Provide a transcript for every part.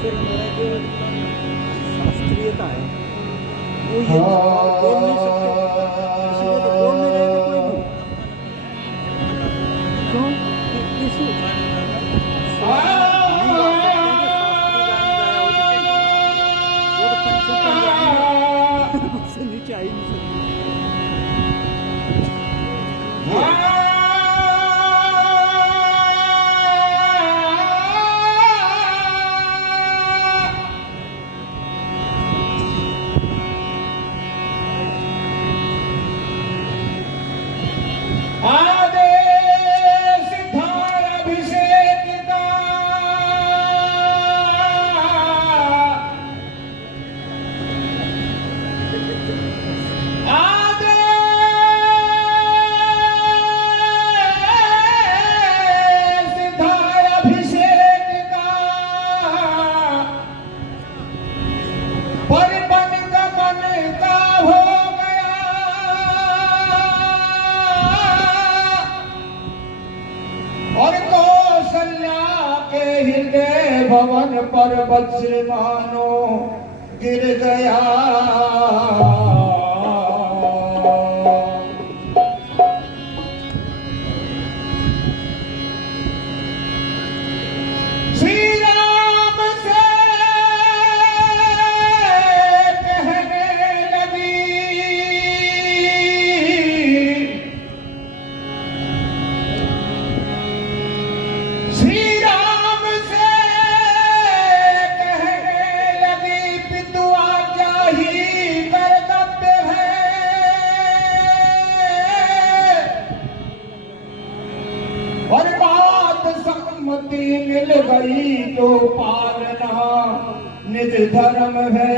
फिर मेरा जो शास्त्रीयता है वो ये बोल नहीं सकते, किसी को तो बोल नहीं रहे थे कोई भी। क्यों? किसी नहीं गा सकते, शास्त्रीय गान गाया हो, वो तो पंचम उससे नीचे आ ही नहीं सकते। भवन पर्वत से मानो गिर गया। श्री राम से कहने लगी, श्री राम से और बात सम्मति मिल गई तो पालना निज धर्म है।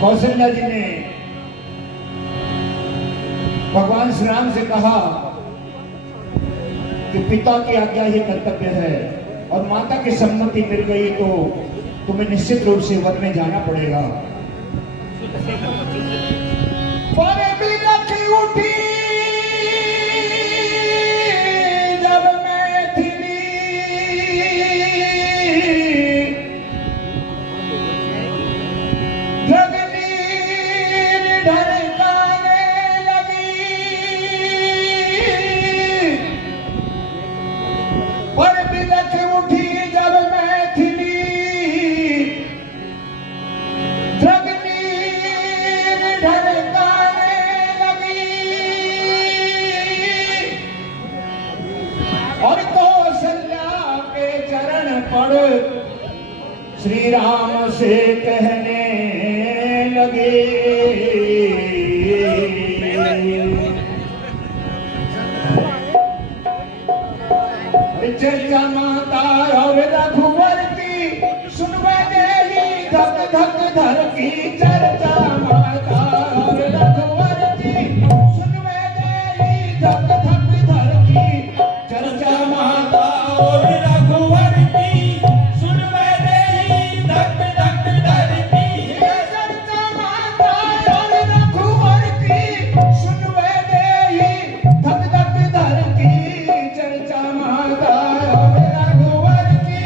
कौशल्या जी ने भगवान श्री राम से कहा कि पिता की आज्ञा ही कर्तव्य है और माता की सम्मति मिल गई तो तुम्हें निश्चित रूप से वन में जाना पड़ेगा। पर बिलख उठी जब मैथिली, गगनीर ढरकाने लगी। पर बिलख उठी जब मैथिली, और कौशल्या के चरण पड़ श्री राम से कहने लगे, चर्चा माता और रघुवर की सुनवे देही धक धक धर की। चर्चा माता और रघुवर की सुनवे देही धक धक धर की। चर्चा माता और रघुवर की सुनवे देही धक धक धर की। चर्चा माता और रघुवर की सुनवे देही धक धक धर की। चर्चा माता और रघुवर की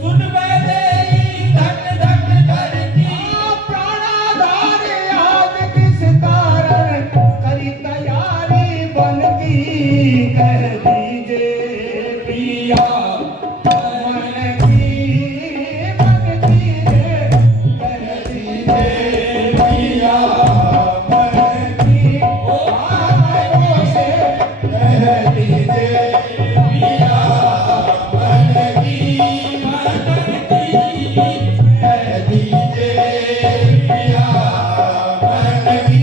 सुनवे देही धक धक धर की। प्राणाधार याद किस कारण करी तैयारी बन की। कह दीजिए पिया मन की मन कीजिए। कह दीजिए पिया मन की आंखों से। कह दीजिए पिया मन की कह दीजिए पिया मन की।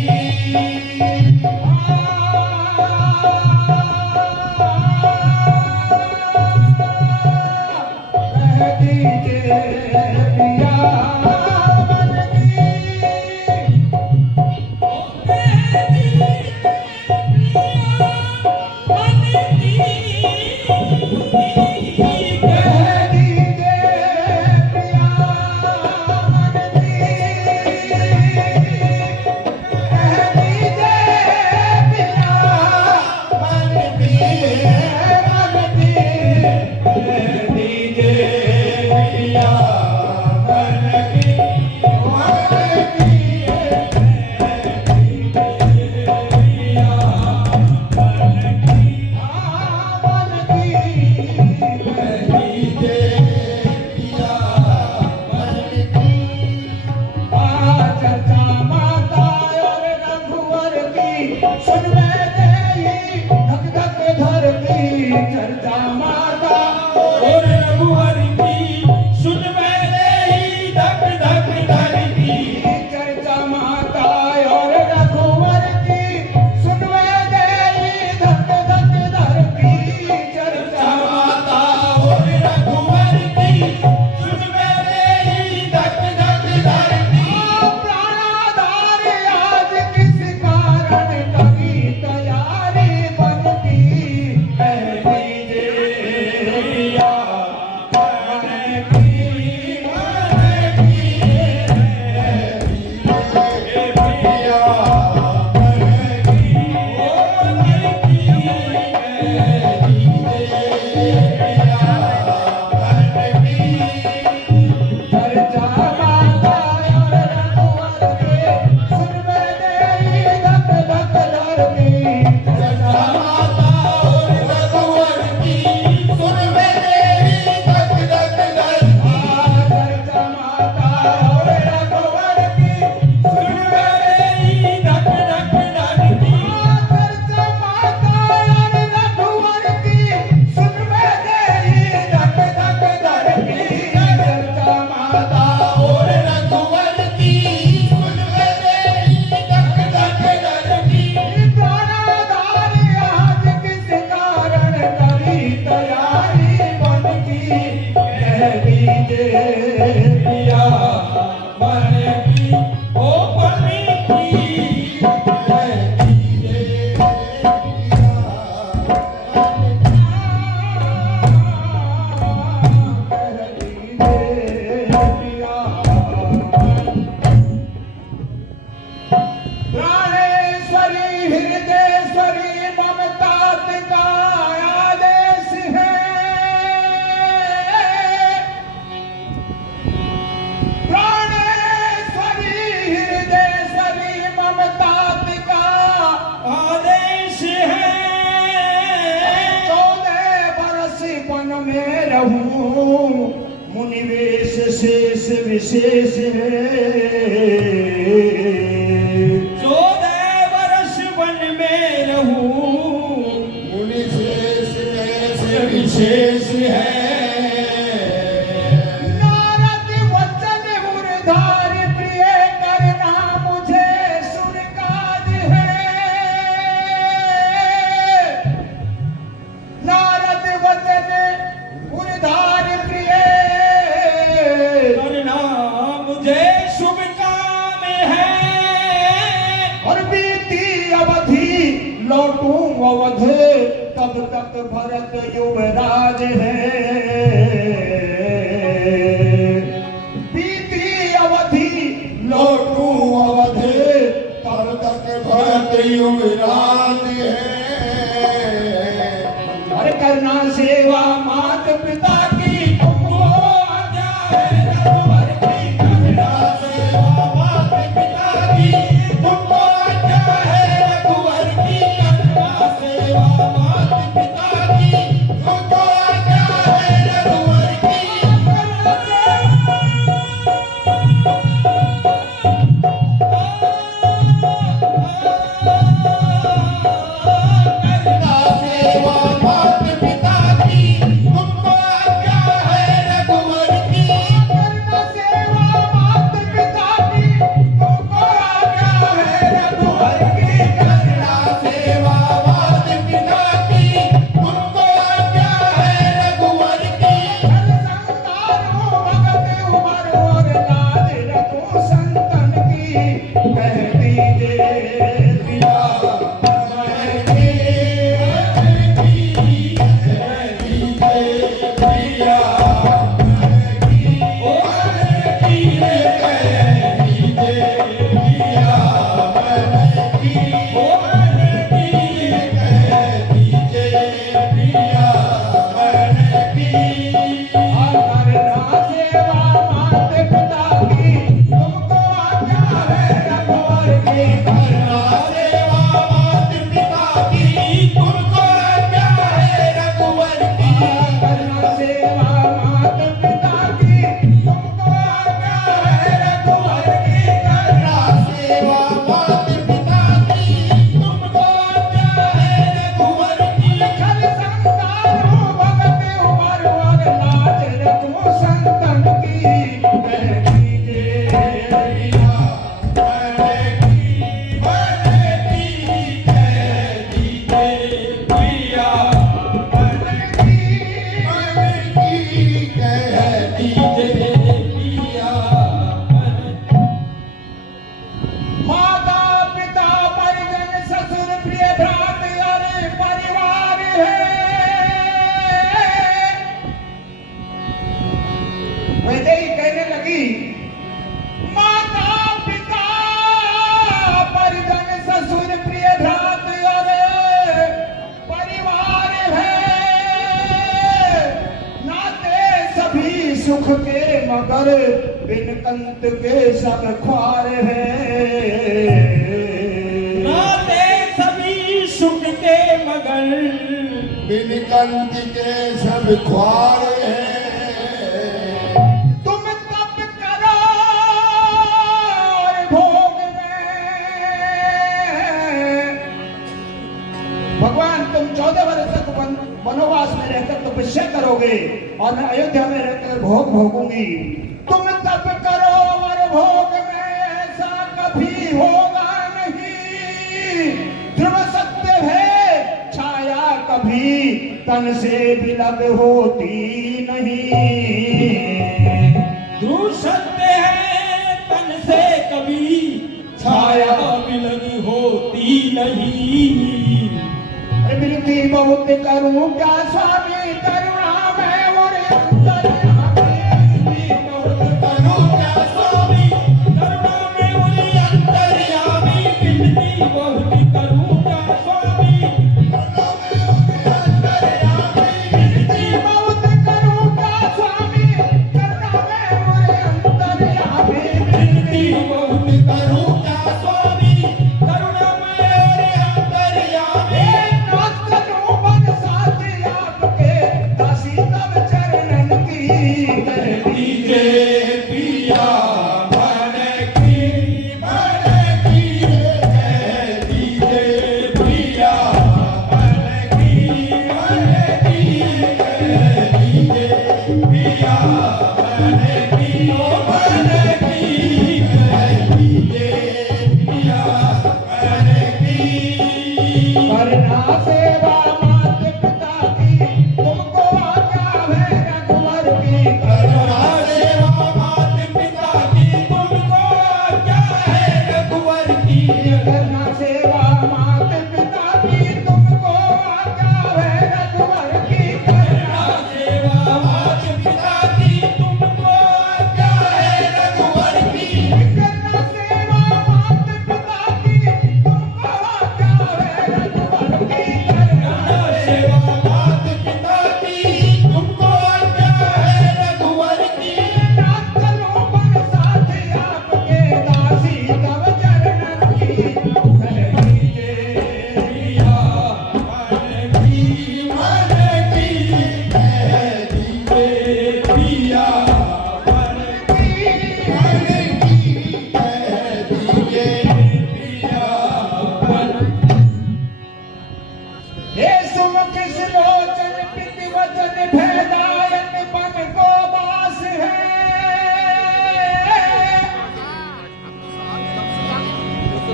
चर्चा माता और रघुवर की सुन मेरी धक धक धड़की चर्चा माता और रघुवर की सुन मेरी धक धक धड़की चर्चा माता और रघुवर की सुन मेरी धक धक धड़की चर्चा माता और रघुवर की सुन मेरी धक धक धड़की प्राणाधार आज किस कारण करी तैयारी मन की कह दीजिए पिया मन की ओ मन की कह दीजिए पिया प्राणेश्वरी हृदयेश्वरी ममता का आदेश है प्राणेश्वरी हृदयेश्वरी ममता का आदेश है 14 बरस वन में रहूं मुनिवेश शेष विशेष है 14 वर्ष वन में रहूं मुनि शेष विशेष है नारद वचन उर्धार प्रिय करना मुझे सुर काज है नारद वचन उर्धार प्रिय करना मुझे शुभ काम है और बीती अवधि लौटूं अवध तब तक भरत युवराज है बीती अवधि लौटूं अवध तब तक भरत युवराज है अरे करना सेवा मात पिता की तुमको आज्ञा है रघुवर की करना सेवा मात पिता की तुमको आज्ञा है रघुवर की करना सेवा मात पिता की तुमको आज्ञा है रघुवर की करना सेवा मात पिता की तुमको आज्ञा है रघुवर की करना सेवा मात पिता की तुमको आज्ञा है रघुवर की करना सेवा मात पिता की तुमको आज्ञा है रघुवर की संतानो भगत उमर और लाज रखो संतन की कह दीजिए पिया सुख के मगर बिन कंत के सब ख्वार है। नाते सभी सुख के मगर बिन कंठ के सब ख्वार है। तुम तप करो और भोग में भगवान तुम 14 वर्ष तक वनवास में रहकर तपस्या करोगे और मैं अयोध्या में रहकर भोग भोगूंगी। तुम तप करो और भोग में ऐसा कभी होगा नहीं। ध्रुव सत्य है छाया कभी तन से विलग होती नहीं। ध्रुव सत्य है तन से कभी छाया विलग होती नहीं। विनती बहुत करूं क्या स्वामी करुणा में और अंतर्यामी। विनती बहुत करूं क्या स्वामी करुणा में और अंतर्यामी। विनती बहुत करूं क्या स्वामी करुणा में और अंतर्यामी। विनती बहुत करूं क्या स्वामी करुणा में और अंतर्यामी। विनती बहुत करूं क्या स्वामी करुणा में और अंतर्यामी।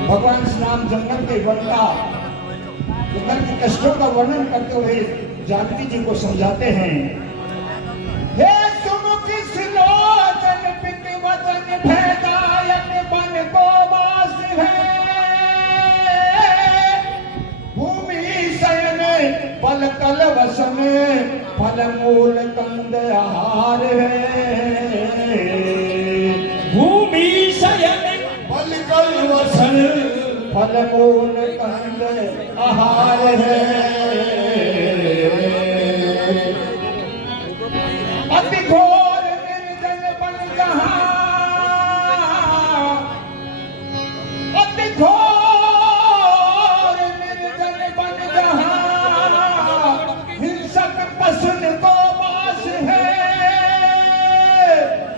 भगवान श्री राम जंगल के वन का जंगल के कष्टों का वर्णन करते हुए जानकी जी को समझाते हैं। हे सुमुख सुलोचन पित वचन भयदायक बन को वास है। भूमि शयन पल कल वसन फल मूल कंद आहार है। भूमि शयन पल कल वसन फल मूल कंद आहार है। अति घोर निर्जन बन जहां अति घोर निर्जन बन जहां हिंसक पशुन को वास है।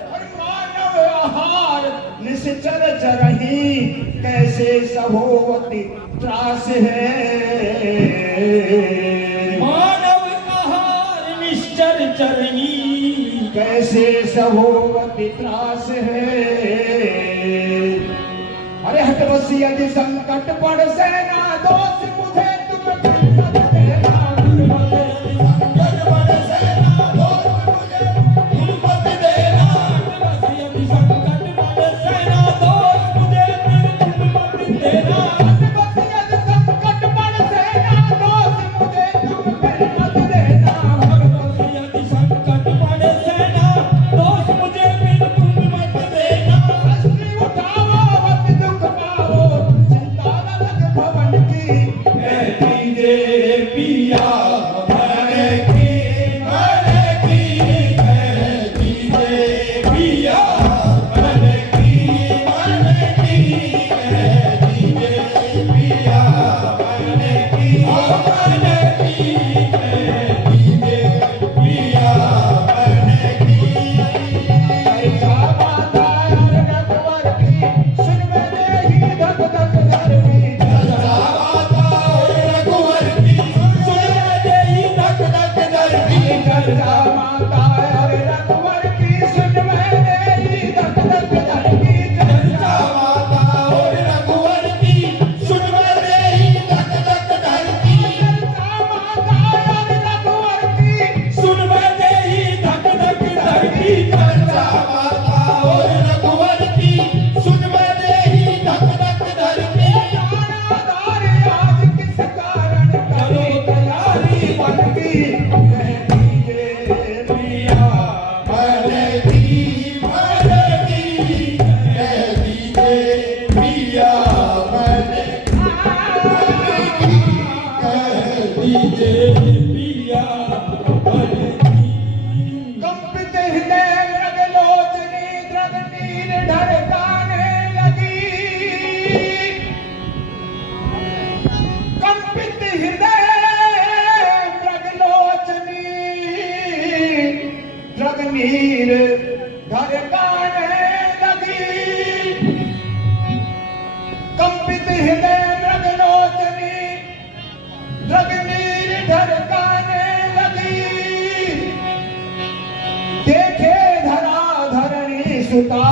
और मानव आहार निश्चर चरही कैसे सहोवती त्रास है। मानव आहार निश्चर चरही कैसे सहोवती त्रास है। अरे हटवसी यदि संकट पड़ सेना दोष मुझे तुम मत देना। संकट पड़ सेना दोष मुझे तुम मत देना। हटवसी यदि संकट पड़ सेना दोष मुझे तुम मत देना। हटवसी यदि संकट पड़ सेना दोष मुझे तुम मत देना। हटवसी यदि संकट पड़ सेना दोष मुझे तुम मत देना। हस्ती उठाओ मत दुख पाओ चिंता न लग भवन की। कहती दे पिया मन की कहती दे पिया मन की कहती दे पिया मन की। मैंने की दीजे पिया मैंने की चर्चा माता और रघुवर की सुन मैंने ही धक धक धरती चर्चा माता और रघुवर की सुन मैंने ही धक धक धरती चर्चा माता और रघुवर की सुन मैंने ही धक धक धरती चर्चा माता और रघुवर की सुन मैंने ही धक धक धरती चर्चा माता और रघुवर की सुन मैंने ही धक धक धरती चर्चा माता और रघुवर की सुन मैंने ही धक धक धरती दानादार आज किस कारण करो तैयारी मन की कह दीजिए पिया मैंने की कह दीजिए पिया मैंने कह दीजिए पिया मैंने कंपित हृदय मृगलोचनी द्रग नीर ढरकाने लगी कंपित हृदय मृगलोचनी द्रग नीर ढरकाने लगी कंपित हृदय मृगलोचनी द्रग नीर ढरकाने लगी देखे धरा धरणी सुता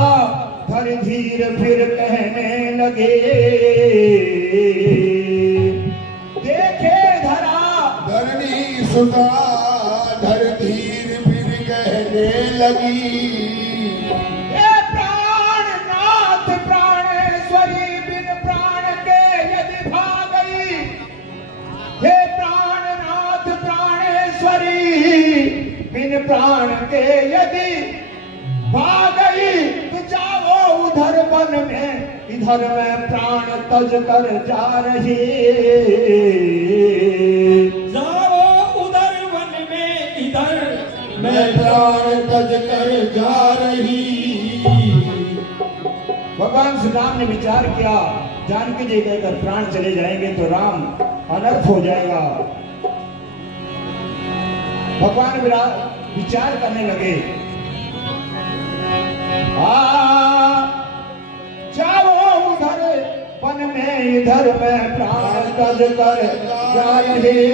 धर धीर फिर कहने लगे देखे धरा धरणी सुता धर धीर फिर कहने लगी हे प्राणनाथ प्राणेश्वरी बिन प्राण के यदि भागई हे प्राणनाथ प्राणेश्वरी बिन प्राण के यदि भागई तो जाओ उधर वन में इधर मैं प्राण तज कर जा रही जाओ उधर वन में इधर मैं प्राण तज कर जा रही भगवान श्री राम ने विचार किया जानकी जी के अगर प्राण चले जाएंगे तो राम अनर्थ हो जाएगा भगवान विचार करने लगे जाओ उधर वन में इधर मैं प्राण तज कर जा रहे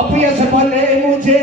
अपयस भले मुझे